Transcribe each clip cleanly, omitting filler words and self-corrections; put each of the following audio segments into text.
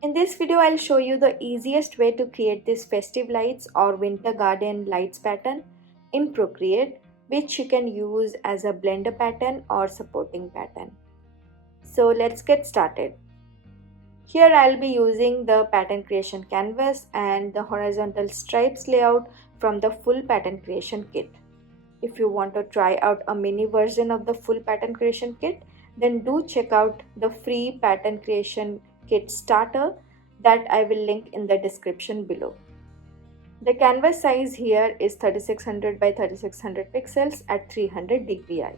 In this video, I'll show you the easiest way to create this festive lights or winter garden lights pattern in Procreate, which you can use as a blender pattern or supporting pattern. So let's get started. Here I'll be using the pattern creation canvas and the horizontal stripes layout from the full pattern creation kit. If you want to try out a mini version of the full pattern creation kit, then do check out the free pattern creation kit starter that I will link in the description below. The canvas size here is 3600 by 3600 pixels at 300 dpi.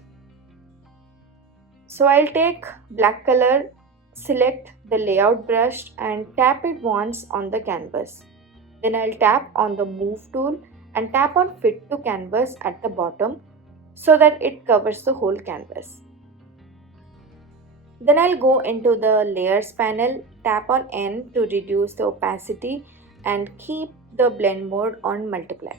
So I'll take black color, select the layout brush and tap it once on the canvas. Then I'll tap on the move tool and tap on fit to canvas at the bottom so that it covers the whole canvas. Then I'll go into the layers panel, tap on N to reduce the opacity and keep the blend mode on multiply.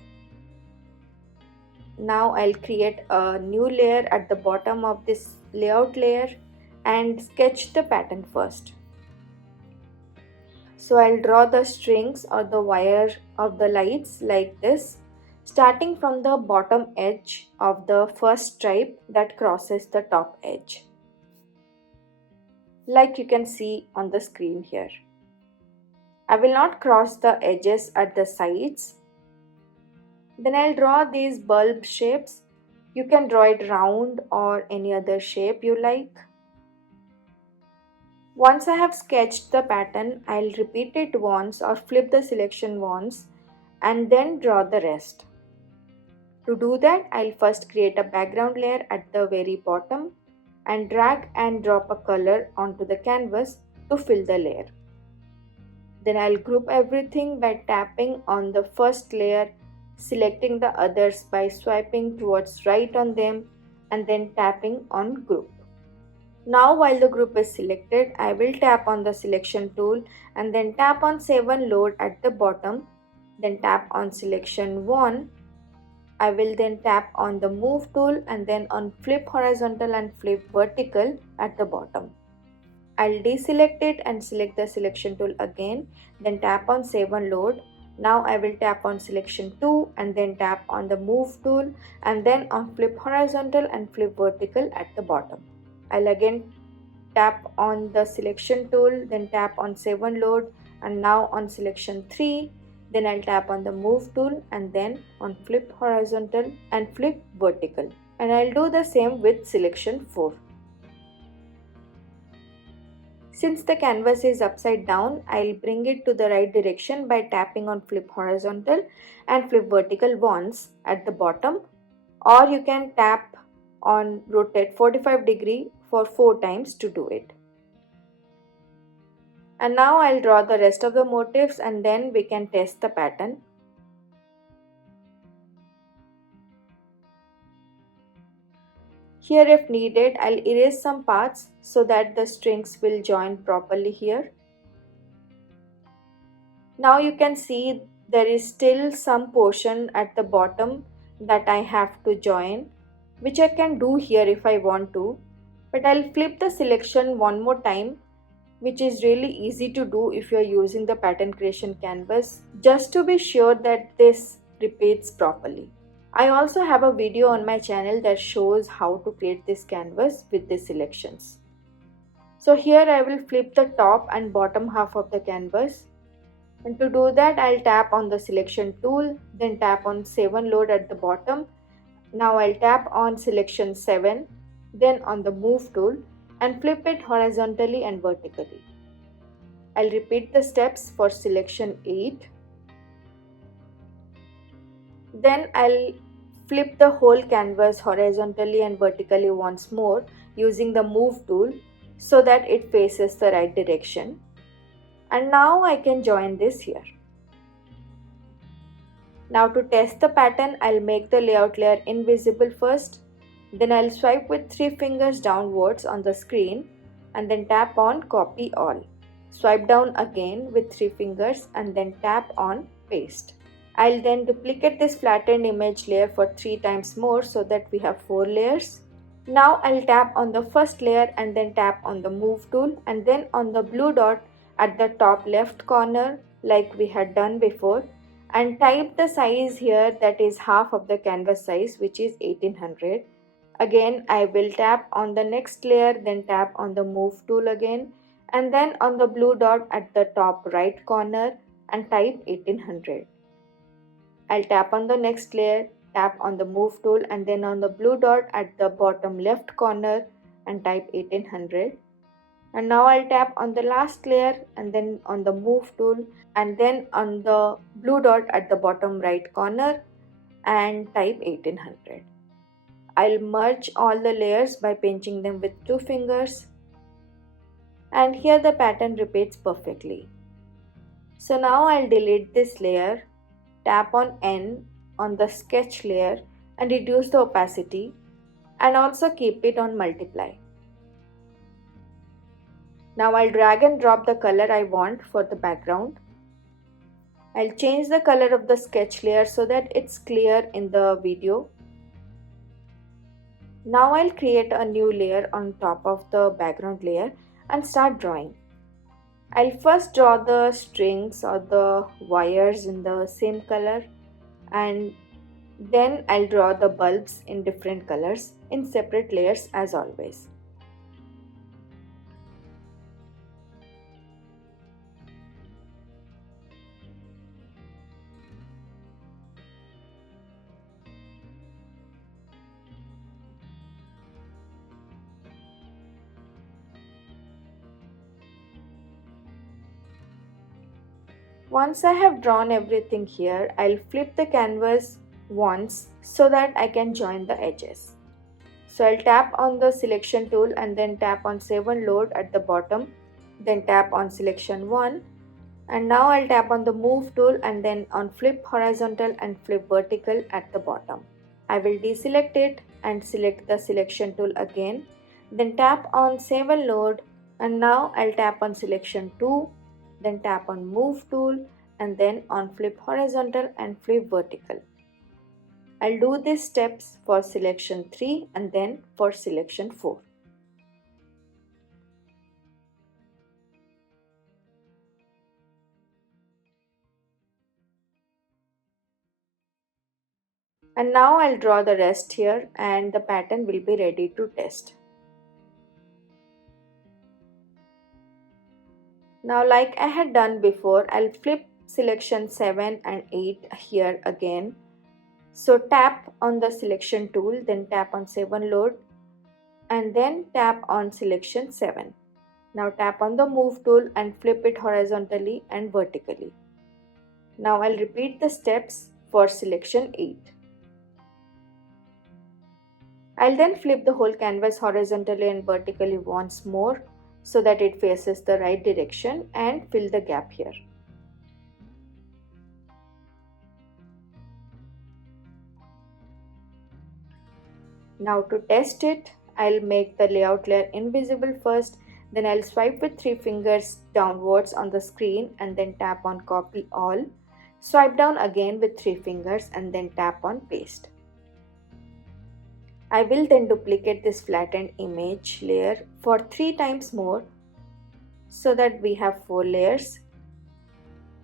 Now I'll create a new layer at the bottom of this layout layer and sketch the pattern first. So I'll draw the strings or the wire of the lights like this, starting from the bottom edge of the first stripe that crosses the top edge, like you can see on the screen here. I will not cross the edges at the sides. Then I'll draw these bulb shapes. You can draw it round or any other shape you like. Once I have sketched the pattern, I'll repeat it once or flip the selection once and then draw the rest. To do that, I'll first create a background layer at the very bottom and drag and drop a color onto the canvas to fill the layer. Then I'll group everything by tapping on the first layer, selecting the others by swiping towards right on them and then tapping on group. Now while the group is selected, I will tap on the selection tool and then tap on save and load at the bottom, then tap on selection 1. I will then tap on the move tool and then on flip horizontal and flip vertical at the bottom. I'll deselect it and select the selection tool again, then tap on save and load. Now I will tap on selection 2 and then tap on the move tool and then on flip horizontal and flip vertical at the bottom. I'll again tap on the selection tool, then tap on save and load, and now on selection 3. Then I'll tap on the move tool and then on flip horizontal and flip vertical. And I'll do the same with selection 4. Since the canvas is upside down, I'll bring it to the right direction by tapping on flip horizontal and flip vertical once at the bottom, or you can tap on rotate 45 degree for 4 times to do it. And now I'll draw the rest of the motifs and then we can test the pattern. Here if needed, I'll erase some parts so that the strings will join properly here. Now you can see there is still some portion at the bottom that I have to join, which I can do here if I want to. But I'll flip the selection one more time, which is really easy to do if you are using the pattern creation canvas, just to be sure that this repeats properly. I also have a video on my channel that shows how to create this canvas with these selections. So here I will flip the top and bottom half of the canvas. And to do that, I'll tap on the selection tool, then tap on save and load at the bottom. Now I'll tap on selection 7, then on the move tool and flip it horizontally and vertically. I'll repeat the steps for selection 8. Then I'll flip the whole canvas horizontally and vertically once more using the move tool so that it faces the right direction. And now I can join this here. Now to test the pattern, I'll make the layout layer invisible first. Then I'll swipe with 3 fingers downwards on the screen and then tap on copy all. Swipe down again with 3 fingers and then tap on paste. I'll then duplicate this flattened image layer for 3 times more so that we have 4 layers. Now I'll tap on the first layer and then tap on the move tool and then on the blue dot at the top left corner like we had done before and type the size here, that is half of the canvas size, which is 1800. Again, I will tap on the next layer, then tap on the move tool again, and then on the blue dot at the top right corner and type 1800. I'll tap on the next layer, tap on the move tool, and then on the blue dot at the bottom left corner and type 1800. And now I'll tap on the last layer and then on the move tool and then on the blue dot at the bottom right corner and type 1800. I'll merge all the layers by pinching them with 2 fingers, and here the pattern repeats perfectly. So now I'll delete this layer, tap on N on the sketch layer and reduce the opacity and also keep it on multiply. Now I'll drag and drop the color I want for the background. I'll change the color of the sketch layer so that it's clear in the video. Now I'll create a new layer on top of the background layer and start drawing. I'll first draw the strings or the wires in the same color, and then I'll draw the bulbs in different colors in separate layers as always. Once I have drawn everything here, I'll flip the canvas once so that I can join the edges. So I'll tap on the selection tool and then tap on save and load at the bottom, then tap on selection 1, and now I'll tap on the move tool and then on flip horizontal and flip vertical at the bottom. I will deselect it and select the selection tool again, then tap on save and load, and now I'll tap on selection 2, then tap on move tool and then on flip horizontal and flip vertical. I'll do these steps for selection 3 and then for selection 4. And now I'll draw the rest here and the pattern will be ready to test. Now, like I had done before, I'll flip selection 7 and 8 here again. So tap on the selection tool, then tap on save and load and then tap on selection 7. Now tap on the move tool and flip it horizontally and vertically. Now I'll repeat the steps for selection 8. I'll then flip the whole canvas horizontally and vertically once more so that it faces the right direction and fill the gap here. Now to test it, I'll make the layout layer invisible first, then I'll swipe with 3 fingers downwards on the screen and then tap on copy all. Swipe down again with 3 fingers and then tap on paste. I will then duplicate this flattened image layer for 3 times more so that we have 4 layers.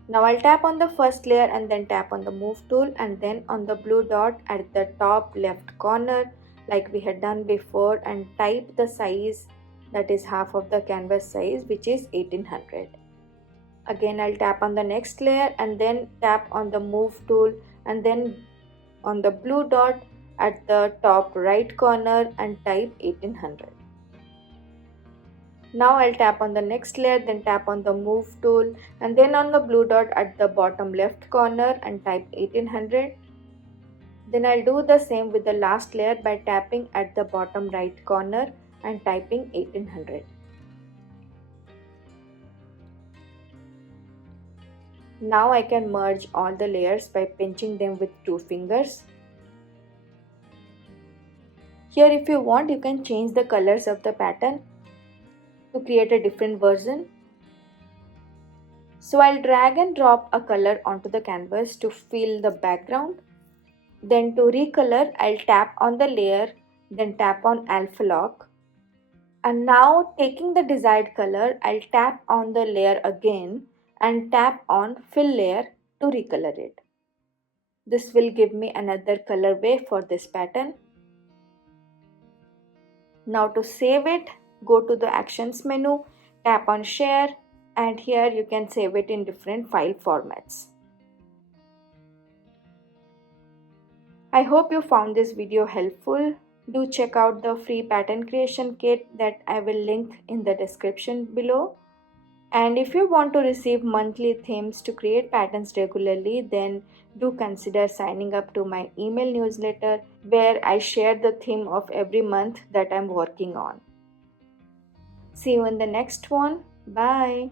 Now I'll tap on the first layer and then tap on the move tool and then on the blue dot at the top left corner like we had done before and type the size, that is half of the canvas size, which is 1800. Again I'll tap on the next layer and then tap on the move tool and then on the blue dot at the top right corner and type 1800. Now I'll tap on the next layer, then tap on the move tool and then on the blue dot at the bottom left corner and type 1800. Then I'll do the same with the last layer by tapping at the bottom right corner and typing 1800. Now I can merge all the layers by pinching them with 2 fingers. Here if you want, you can change the colors of the pattern to create a different version. So I'll drag and drop a color onto the canvas to fill the background. Then to recolor, I'll tap on the layer, then tap on alpha lock. And now taking the desired color, I'll tap on the layer again and tap on fill layer to recolor it. This will give me another colorway for this pattern. Now to save it, go to the actions menu, tap on share, and here you can save it in different file formats. I hope you found this video helpful. Do check out the free pattern creation kit that I will link in the description below. And if you want to receive monthly themes to create patterns regularly, then do consider signing up to my email newsletter where I share the theme of every month that I'm working on. See you in the next one. Bye.